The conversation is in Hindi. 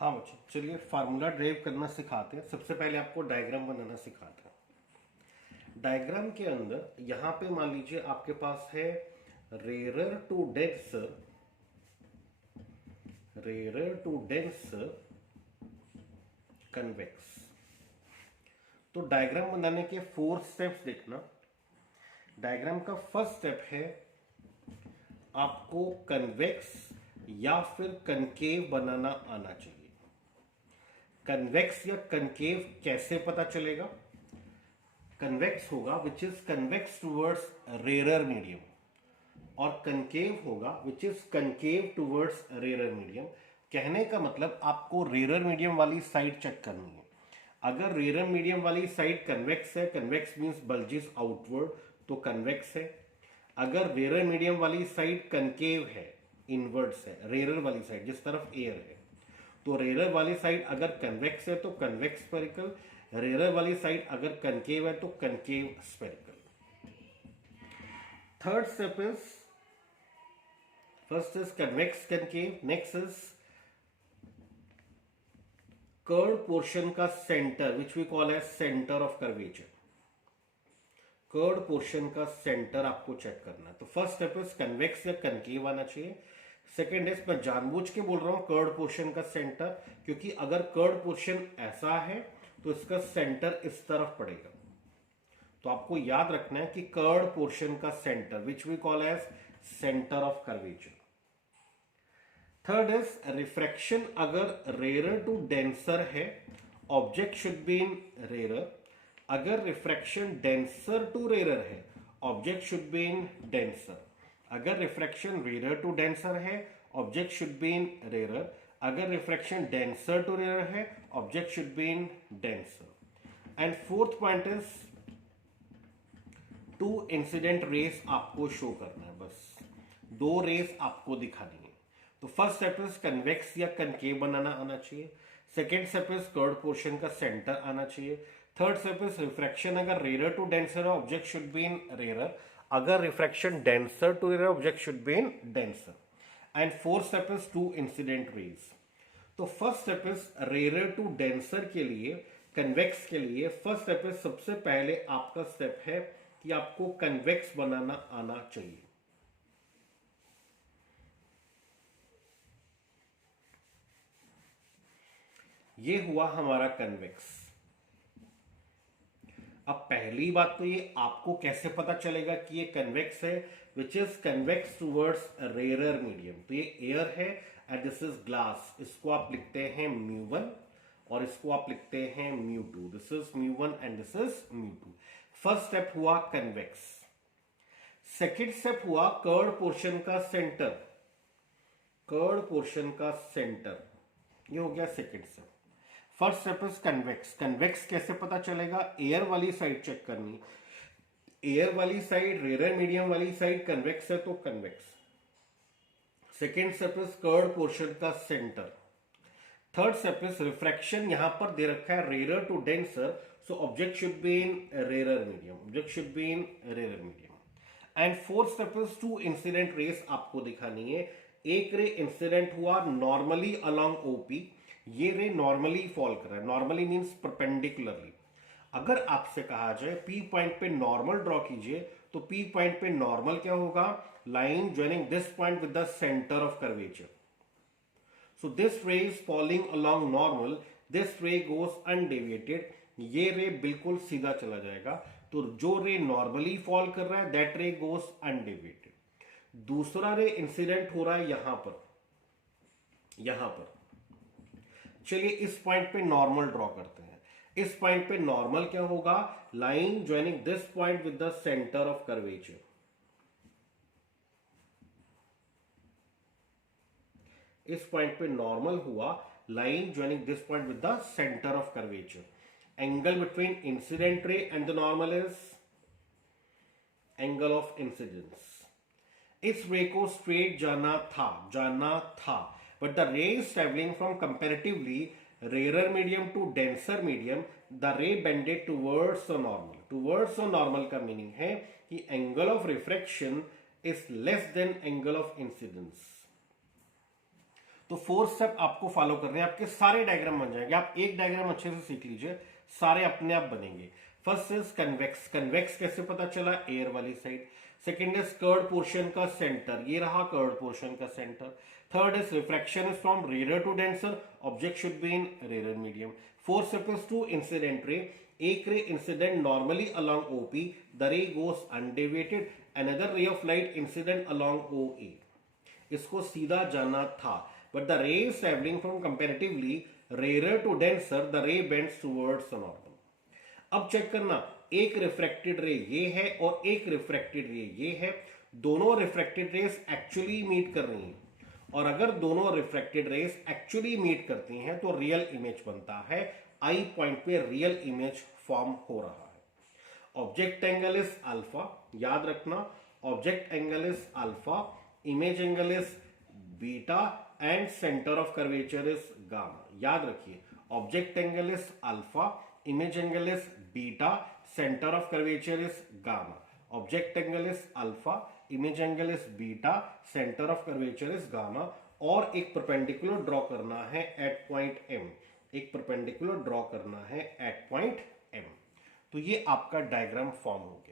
हाँ बच्चों, चलिए फार्मूला ड्राइव करना सिखाते हैं। सबसे पहले आपको डायग्राम बनाना सिखाते हैं। डायग्राम के अंदर यहाँ पे मान लीजिए आपके पास है रेयर टू डेंस कन्वेक्स। तो डायग्राम बनाने के 4 स्टेप्स देखना। डायग्राम का फर्स्ट स्टेप है आपको कन्वेक्स या फिर कनकेव बनाना आना चाहिए। कन्वेक्स या कनकेव कैसे पता चलेगा? कन्वेक्स होगा which is convex towards rare medium, और कनकेव होगा which is concave towards rare medium. कहने का मतलब आपको रेयर मीडियम वाली साइड चेक करनी है। अगर रेयर मीडियम वाली साइड कन्वेक्स है, कन्वेक्स मींस बल्जेस आउटवर्ड, तो कन्वेक्स है। अगर रेयर मीडियम वाली साइड कनकेव है, इनवर्ड्स है, रेयर वाली साइड जिस तरफ एयर है, तो रेयर वाली साइड अगर कन्वेक्स है तो कन्वेक्स स्फेरिकल, रेयर वाली साइड अगर कनकेव है तो concave spherical. Third step is, first is convex concave, next is curve portion का centre which we call as centre of curvature. Curve portion का सेंटर आपको चेक करना है। तो फर्स्ट स्टेप इज कन्वेक्स या कनकेव आना चाहिए। सेकेंड इज, मैं जानबूझ के बोल रहा हूं कर्व पोर्शन का सेंटर, क्योंकि अगर कर्व पोर्शन ऐसा है तो इसका सेंटर इस तरफ पड़ेगा। तो आपको याद रखना है कि कर्व पोर्शन का centre which we call as centre of curvature. Third is refraction, अगर रेयर टू डेंसर है object should be in rare. अगर रिफ्रैक्शन डेंसर टू रेयर है object should be in denser. अगर रिफ्रैक्शन रेयर टू डेंसर है object should be in rare. अगर रिफ्रैक्शन डेंसर टू रेयर है object should be in denser. And fourth point is 2 incident rays आपको शो करना है। बस 2 रेस आपको दिखानी है। तो फर्स्ट स्टेप इज कन्वेक्स या कनकेव बनाना आना चाहिए। Second step is curve portion का सेंटर आना चाहिए। थर्ड स्टेप इज रिफ्रैक्शन अगर रेयर टू डेंसर है object should be in rare. अगर refraction denser to rare object should be in denser. And fourth step is 2 incident rays. तो first step is rare to denser के लिए, कन्वेक्स के लिए फर्स्ट स्टेप इज, सबसे पहले आपका स्टेप है कि आपको कन्वेक्स बनाना आना चाहिए। ये हुआ हमारा कन्वेक्स। अब पहली बात तो ये आपको कैसे पता चलेगा कि ये कन्वेक्स है, which is convex towards rare medium. तो ये एयर है एंड दिस इज ग्लास। इसको आप लिखते हैं μ1 और इसको आप लिखते हैं μ2। This is μ1 and this is μ2। First step हुआ कन्वेक्स। सेकेंड स्टेप हुआ कर्व पोर्शन का सेंटर। कर्व पोर्शन का सेंटर, ये हो गया second step. First step is convex. Convex कैसे पता चलेगा? एयर वाली साइड चेक करनी। एयर वाली साइड, रेयर मीडियम वाली साइड कन्वेक्स है तो convex. Second step is curve portion का centre. Third step is refraction, यहां पर दे रखा है rare to denser, so object should be in rare medium. Object should be in rare medium. And fourth step is 2 incident rays आपको दिखानी है। एक रे इंसिडेंट हुआ नॉर्मली अलोंग ओपी, ये रे नॉर्मली फॉल कर रहा है। Normally means perpendicularly. अगर आपसे कहा जाए पी पॉइंट पे नॉर्मल ड्रॉ कीजिए, तो पी पॉइंट पे नॉर्मल क्या होगा? Line joining this point with the centre of curvature. So this ray is falling along normal, this ray goes undeviated. ये रे बिल्कुल सीधा चला जाएगा। तो जो रे नॉर्मली फॉल कर रहा है दैट रे गोज अनडेविएटेड। दूसरा रे इंसिडेंट हो रहा है यहां पर, यहां पर। चलिए इस पॉइंट पे नॉर्मल ड्रॉ करते हैं। इस पॉइंट पे नॉर्मल क्या होगा? Line joining this point with the centre of curvature. इस पॉइंट पे नॉर्मल हुआ, line joining this point with the centre of curvature. Angle between incident ray and the normal is angle of incidence. इस रे को स्ट्रेट जाना था, but the ray is traveling from comparatively rarer medium to denser medium, the ray bended towards the normal. Towards the normal का meaning है कि angle of refraction is less than angle of incidence. तो 4 स्टेप आपको फॉलो करने हैं, आपके सारे डायग्राम बन जाएंगे। आप एक डायग्राम अच्छे से सीख लीजिए, सारे अपने आप बनेंगे। First is convex. कन्वेक्स कैसे पता चला? एयर वाली side. Second is curved portion का सेंटर, ये रहा कर्ड पोर्शन का centre. Third is refraction is from rare to denser, object should be in rare medium. Fourth step is two incident ray. एक ray incident normally along OP, the ray goes undeviated, another ray of light incident along OA। इसको सीधा जाना था, but the ray is traveling from comparatively rarer to denser, the ray bends towards the normal। अब चेक करना, एक रिफ्रैक्टेड रे ये है और एक रिफ्रैक्टेड रे ये है, दोनों रिफ्रैक्टेड रेस एक्चुअली मीट कर रही हैं, और अगर दोनों रिफ्रैक्टेड रेस एक्चुअली मीट करती हैं तो रियल इमेज बनता है। आई पॉइंट पे रियल इमेज फॉर्म हो रहा है। ऑब्जेक्ट एंगल इज अल्फा, याद रखना, object angle is alpha, image angle is beta and centre of curvature is gamma. याद रखिए, object angle is alpha, image angle is beta, centre of curvature is gamma. Object angle is alpha, image angle is beta, centre of curvature is gamma. और एक परपेंडिकुलर ड्रॉ करना है एट पॉइंट एम, एक परपेंडिकुलर ड्रॉ करना है एट पॉइंट एम। तो ये आपका डायग्राम फॉर्म हो गया।